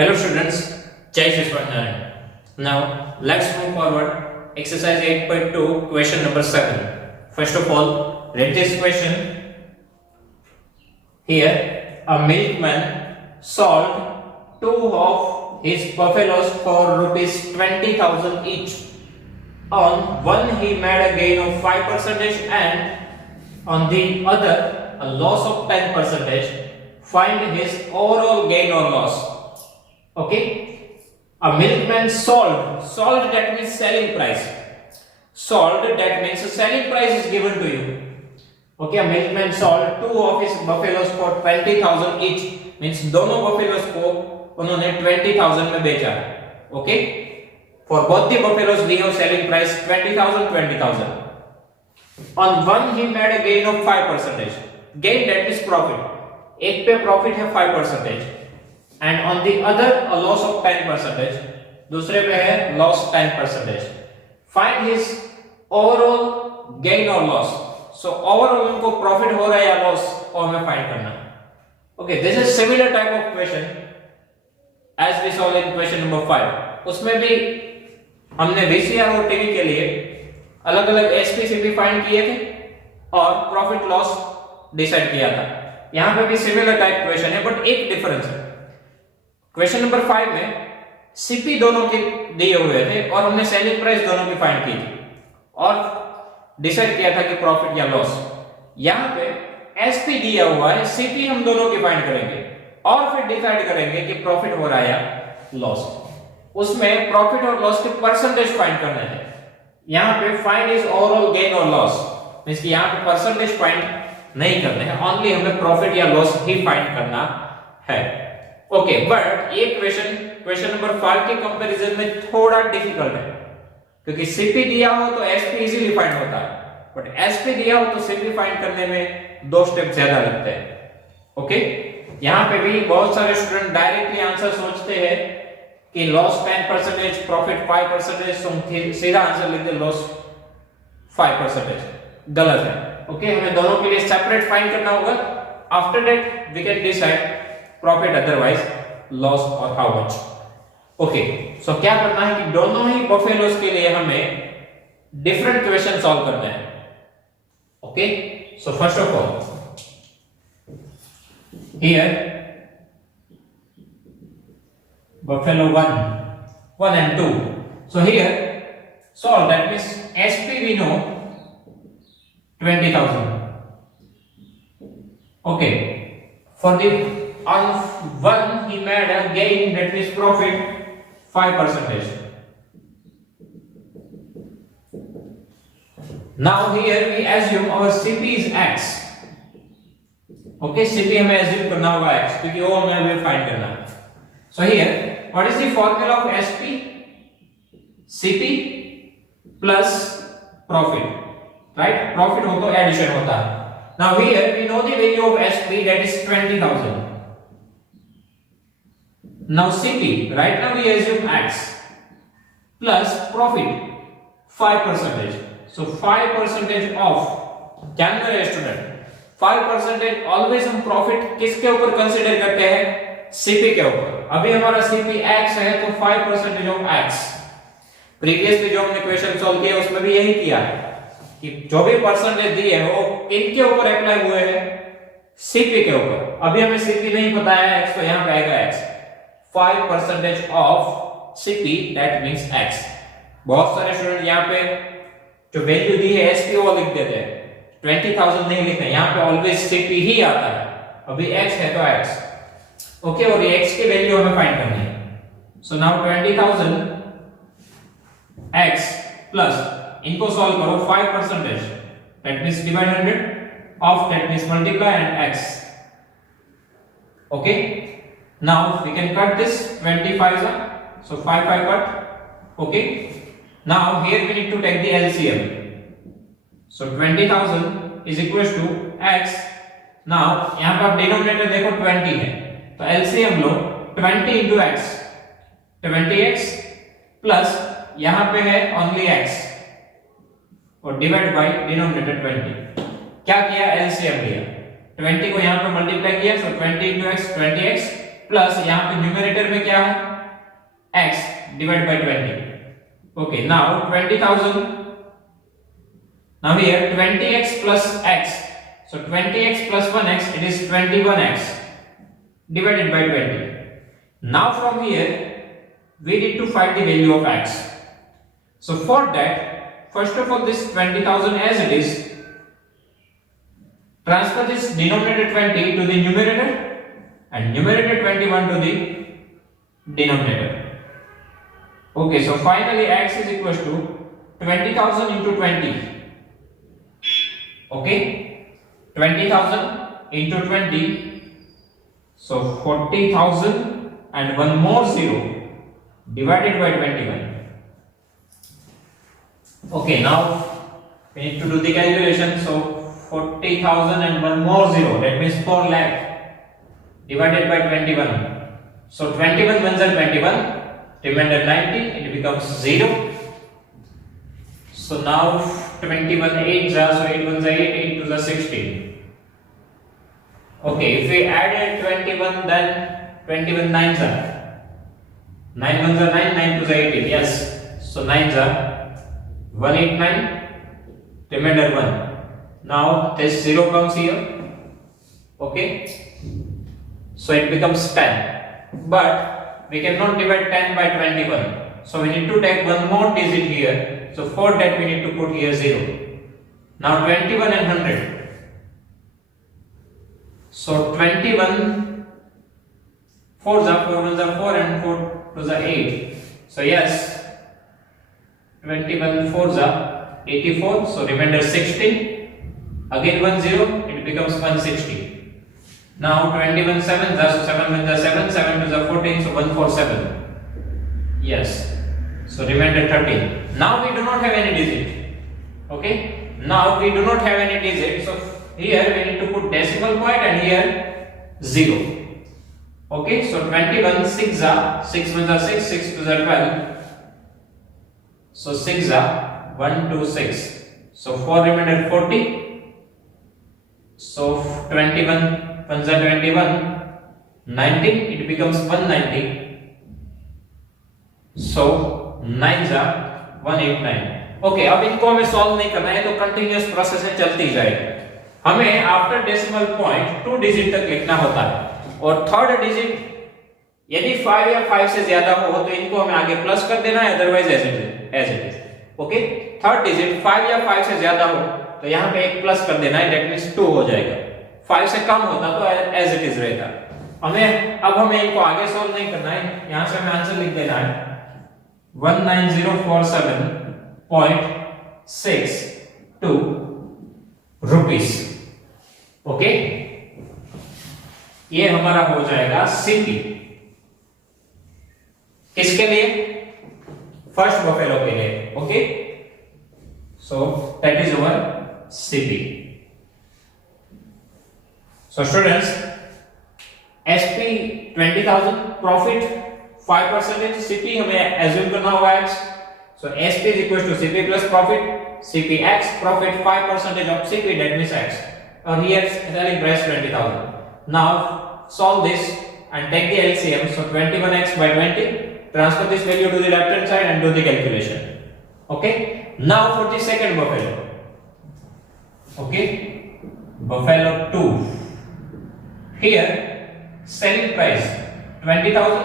Hello students, Jai Shri Swaminarayan. Now let's move forward. Exercise 8.2, question number 7. First of all, read this question. Here, a milkman sold two of his buffaloes for rupees 20,000 each. On one he made a gain of 5% and on the other a loss of 10%. Find his overall gain or loss. Okay, a milkman sold that means selling price. Sold that means selling price is given to you. Okay, a milkman sold two of his buffaloes for 20,000 each, means दोनों buffaloes को उन्होंने 20,000 में बेचा. Okay, for both the buffaloes we have selling price 20,000. On one he made a gain of 5%. Gain that is profit. एक पे profit है 5%. And on the other a loss of 10%. दूसरे पे है loss 10%. Find his overall gain or loss. So overall उनको profit हो रहा है या loss और हमें find करना. Okay, this is similar type of question as we saw in question number 5. उसमें भी हमने VCR और टीवी के लिए अलग-अलग SPCP फाइंड किए थे और प्रॉफिट लॉस डिसाइड किया था. यहां पे भी सिमिलर टाइप क्वेश्चन है बट एक डिफरेंस है. क्वेश्चन नंबर 5 में सीपी दोनों के दिए हुए थे और हमने सेलिंग प्राइस दोनों की फाइंड की थी और डिसाइड किया था कि प्रॉफिट या लॉस. यहां पे एसपी दिया हुआ है, सीपी हम दोनों की फाइंड करेंगे और फिर डिसाइड करेंगे कि प्रॉफिट हो रहा है या लॉस. उसमें प्रॉफिट और लॉस के परसेंटेज फाइंड करना है. यहां पे फाइंड इज ओवरऑल गेन और लॉस, मींस कि यहां पे परसेंटेज फाइंड नहीं करने हैं, ओनली हमें प्रॉफिट या लॉस ही फाइंड करना है. ओके, बट ये क्वेश्चन नंबर 5 के कंपैरिजन में थोड़ा डिफिकल्ट है क्योंकि सीपी दिया हो तो एसपी इजीली फाइंड होता है, बट एसपी दिया हो तो सीपी फाइंड करने में 2 स्टेप ज्यादा लगते हैं. ओके, यहां पे भी बहुत सारे स्टूडेंट डायरेक्टली आंसर सोचते हैं कि लॉस 10%, प्रॉफिट 5%, तो सीधा आंसर लिख दे लॉस 5%. गलत है. ओके, हमें दोनों के लिए सेपरेट फाइंड करना होगा. After that we can decide profit otherwise loss और हाउ मच. ओके, सो क्या करना है कि दोनों ही बफेलोस के लिए हमें डिफरेंट क्वेश्चन सॉल्व करना है. Okay, so first of all here buffalo 1 and 2. So here solve, that means SP we know 20,000. Okay, for the on one he made a gain, that means profit 5%. Now here we assume our CP is X. Okay, CP हमें assume करना होगा X क्योंकि वो हमें फाइंड करना है. So here what is the formula of SP? CP plus profit, right? Profit हो तो addition होता है. Now here we know the value of SP, that is 20,000. Now CP, right now we assume X plus profit 5%. So 5% of, क्या मेरे स्टूडेंट 5% ऑलवेज हम प्रॉफिट किसके ऊपर कंसीडर करते हैं? सीपी के ऊपर. अभी हमारा सीपी एक्स है तो 5% ऑफ एक्स. प्रीवियसली जो हमने क्वेश्चन सॉल्व किया उसमें भी यही किया है कि जो भी परसेंटेज दिए हैं वो किनके ऊपर अप्लाई हुए हैं? सीपी के ऊपर. अभी हमें सीपी नहीं पता है एक्स, तो यहां पे आएगा एक्स. 5% of CP that means x. बहुत सारे स्टूडेंट यहां पे जो वैल्यू दी है एसपी वो लिख देते हैं, 20,000 नहीं लिखना है. यहां पे ऑलवेज सीपी ही आता है. अभी एक्स है तो एक्स. ओके, और ये x की वैल्यू हमें फाइंड करनी है. सो नाउ 20,000 x प्लस इनको सॉल्व करो 5%, that means divide 100 of, that means multiply and x. Okay, now we can cut this 25 so 5 cut. Okay, now here we need to take the LCM. So 20,000 is equals to x. now यहां पर डिनोमिनेटर देखो 20 है तो एलसीएम लो 20 into x, 20x plus यहां पे है only x और divide by denominator 20. क्या किया? एलसीएम लिया. 20 को यहां पे मल्टीप्लाई किया, सो 20 into x 20x प्लस यहाँ पे न्यूमरेटर में क्या है x divide by 20. Okay, now 20,000. Now here 20x plus x. So 20x plus 1x, it is 21x divided by 20. Now from here we need to find the value of x. So for that, first of all, this 20,000 as it is, transfer this denominator 20 to the numerator and numerator 21 to the denominator. Okay, so finally x is equals to 20,000 into 20. Okay, 20,000 into 20, so 40,000 and one more zero divided by 21. Okay, now we need to do the calculation. So 40,000 and one more zero, that means 4 lakh divided by 21. So 21 ones are 21, remainder 90, it becomes 0. So now 21 8s are, so 8 ones are 8, 8 2s are 16. Okay, if we add 21, then 21 9s are 9 ones are 9, 9 2s are 18. Yes, so 9s are 189, remainder 1. Now this 0 comes here. Okay, so it becomes 10, but we cannot divide 10 by 21, so we need to take one more digit here. So for that we need to put here 0. Now 21 and 100, so 21 4s are 4 ones are 4 and 4 2s are 8. So yes, 21 4s are 84, so remainder 16. Again 1 0, it becomes 160. Now 21 7s are, so 7 ones are 7, 7 2s are 14, so 147. Yes, so remainder 13. Now we do not have any digit. Okay, now we do not have any digit, so here we need to put decimal point and here 0. Okay, so 21 6 are, 6 ones are 6, 6 2s are 12, so 6 are 1 2 6, so 4 remainder 40. So 21 ones are 21, 19, it becomes 190. So 9s are 189. ओके, अब इनको हमें सॉल्व नहीं करना है, तो continuous process में चलती जाएगी. हमें आफ्टर डेसिमल पॉइंट 2 डिजिट तक लिखना होता है, और थर्ड डिजिट यदि 5 या 5 से ज्यादा हो तो इनको हमें आगे प्लस कर देना है, otherwise as it is. Okay, third digit 5 या 5 से ज्यादा हो तो यहाँ पे एक प्लस कर देना है, दैट मींस 2 हो जाएगा. 5 से कम होता तो एज इट इज रहेगा. हमें इनको आगे सॉल्व नहीं करना है, यहाँ से हमें आंसर लिख देना है 19047.62 रुपीस. ओके, ये हमारा हो जाएगा सीपी. किसके लिए? फर्स्ट बफेलो के लिए. Okay, so that is our CP. So students, SP 20,000, profit 5%, CP हमें एज्यूम करना होगा x. So SP is equal to CP plus profit, CP x, profit 5% of CP, that means x, और here selling price 20,000. Now solve this and take the LCM. So 21x by 20, transfer this value to the left hand side and do the calculation. Okay, now for the second buffalo. Okay, buffalo 2. Here selling price 20,000.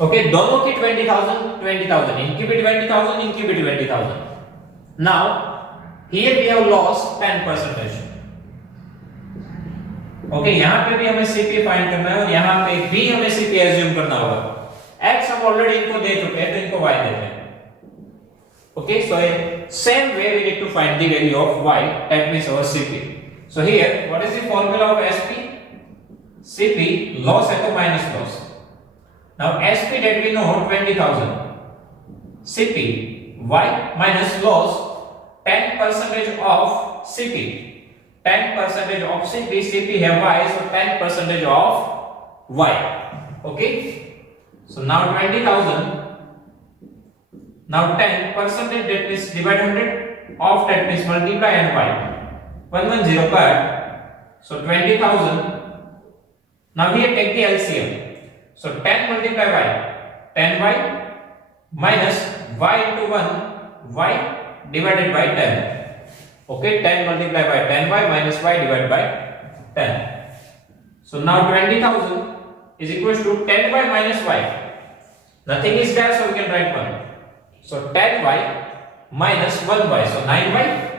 Okay, दोनों की 20,000, इनकी भी 20,000, इनकी भी 20,000. Now here we have lost 10%. ओके, यहाँ पे भी हमें सीपी फाइंड करना है और यहाँ पे भी हमें सीपी एज्यूम करना होगा. x हम ऑलरेडी इनको दे चुके हैं, तो इनको y देते हैं. Okay, so same way we need to find the value of y, that means our CP. So here what is the formula of SP? CP loss है तो minus loss. Now SP that we know 20,000, CP y minus loss 10% of CP. 10% of CP, CP have y, so 10% of y. Okay, so now 20,000, now 10% that is divide 100, of that is multiply and y. 110 per, so 20,000 Now here take the LCM. So 10 multiplied by 10y minus y into 1 y divided by 10. Okay, 10 multiplied by 10y minus y divided by 10. So now 20,000 is equals to 10y minus y. Nothing is there, so we can write 1. So 10y minus 1y. So 9y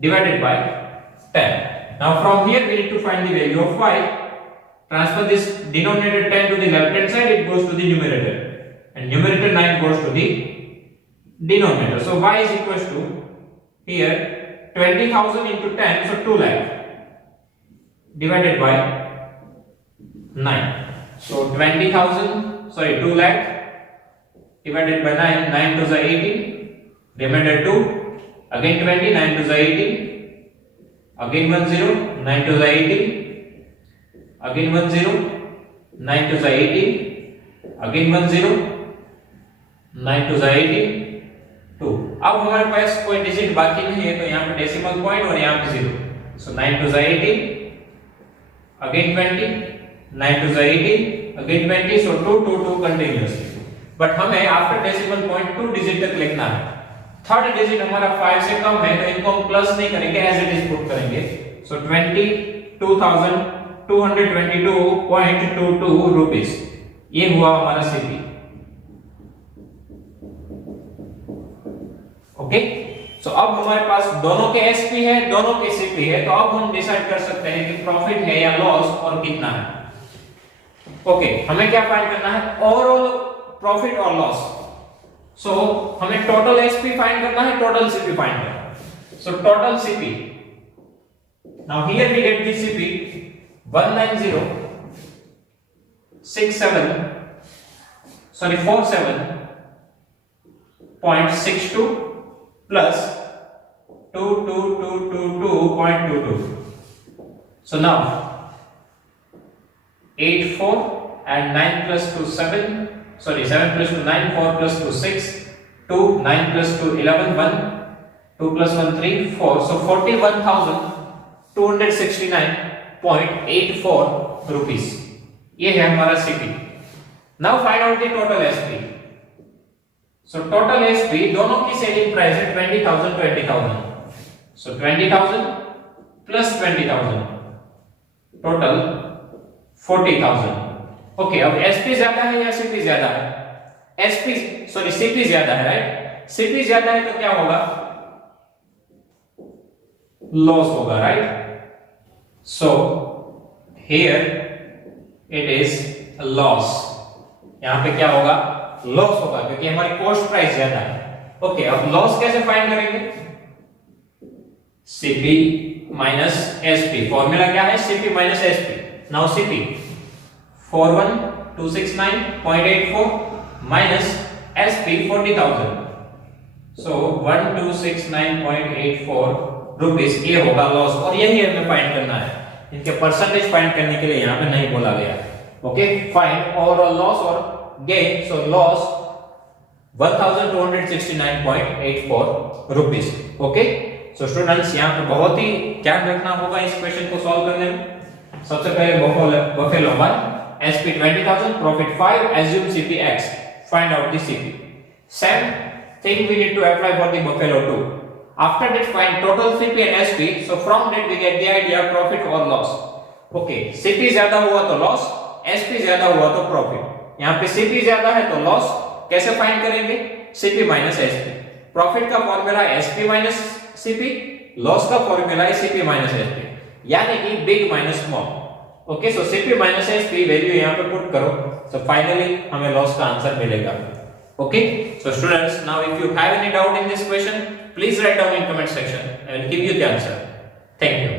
divided by 10. Now from here we need to find the value of y. Transfer this denominator 10 to the left hand side, it goes to the numerator. And numerator 9 goes to the denominator. So y is equals to here 20,000 into 10, so 2 lakh divided by 9. So 20,000, sorry 2 lakh divided by 9, 9 to the 18, remainder 2, again 20, 9 to the 18, again 1 0, 9 to the 18, again 1 0, 9 to the 18, again 1 0, 9 to the 18, 2. अब हमारे पास कोई डिजिट बाकी नहीं है, तो यहाँ पे decimal point और यहाँ पे 0. So 9 to the 18, again 20, 9 to the 18, again 20, so 2 2 2 continuously. बट हमें आफ्टर डेसिमल पॉइंट 2 डिजिट तक लिखना है. थर्ड डिजिट हमारा 5 से कम है, तो इनको हम प्लस नहीं करेंगे, एज इट इज पुट करेंगे. सो 22,222.22 रुपीस, ये हुआ हमारा सीपी. ओके, सो अब हमारे पास दोनों के एसपी है, दोनों के सीपी है, तो अब हम डिसाइड कर सकते हैं कि प्रॉफिट है या लॉस और कितना है. ओके, हमें क्या फाइंड करना है? ओवरऑल प्रॉफिट और लॉस. सो हमें टोटल एसपी फाइंड करना है, टोटल सीपी फाइंड करना है. So total CP, now here we get the CP 47.62 plus 2222.22. So now 8 4 and 9 plus 2 7, sorry 7 plus 2 9, 4 plus 2 6, 2 9 plus 2 11, 1 2 plus 1 3 4. So 41,269.84 rupees. ये है हमारा CP. Now find out the total SP. So total SP, दोनों की सेलिंग प्राइस है 20,000 20,000. So 20,000 plus 20,000, total 40,000. ओके, अब SP ज्यादा है या CP ज्यादा है? CP ज्यादा है, राइट? CP ज्यादा है तो क्या होगा? लॉस होगा, right? So here it is loss. यहां पे क्या होगा? लॉस होगा, क्योंकि हमारी कॉस्ट प्राइस ज्यादा है. ओके, अब लॉस कैसे फाइंड करेंगे? CP minus SP. फॉर्मूला क्या है? CP minus SP. Now CP 41,269.84 minus SP 40,000. सो 1269.84 रुपीस, ये होगा लॉस. और यही हमें फाइंड करना है. इनके परसेंटेज फाइंड करने के लिए यहां पे नहीं बोला गया. ओके, फाइंड ओवरऑल लॉस और gain. So loss 1269.84 rupees. Okay, so students, यहाँ पे बहुत ही ध्यान रखना होगा इस क्वेश्चन को सॉल्व करने में. सबसे पहले buffalo 1, SP 20,000, profit 5, assume CP x, find out the CP. Same thing we need to apply for the buffalo 2. After that, find total CP and SP. So from that we get the idea profit or loss. Okay, CP ज्यादा हुआ तो loss, SP ज्यादा हुआ तो profit. यहाँ पे CP ज्यादा है तो loss. कैसे फाइंड करेंगे? CP minus SP. प्रॉफिट का फॉर्मूला है SP minus CP, लॉस का फॉर्मूला है CP minus SP. यानी कि बिग माइनस स्मॉल. ओके, सो CP minus SP वैल्यू यहाँ पे पुट करो, so फाइनली हमें लॉस का आंसर मिलेगा. Okay, so students, now if you have any doubt in this question, please write down in comment section. I will give you the answer. Thank you.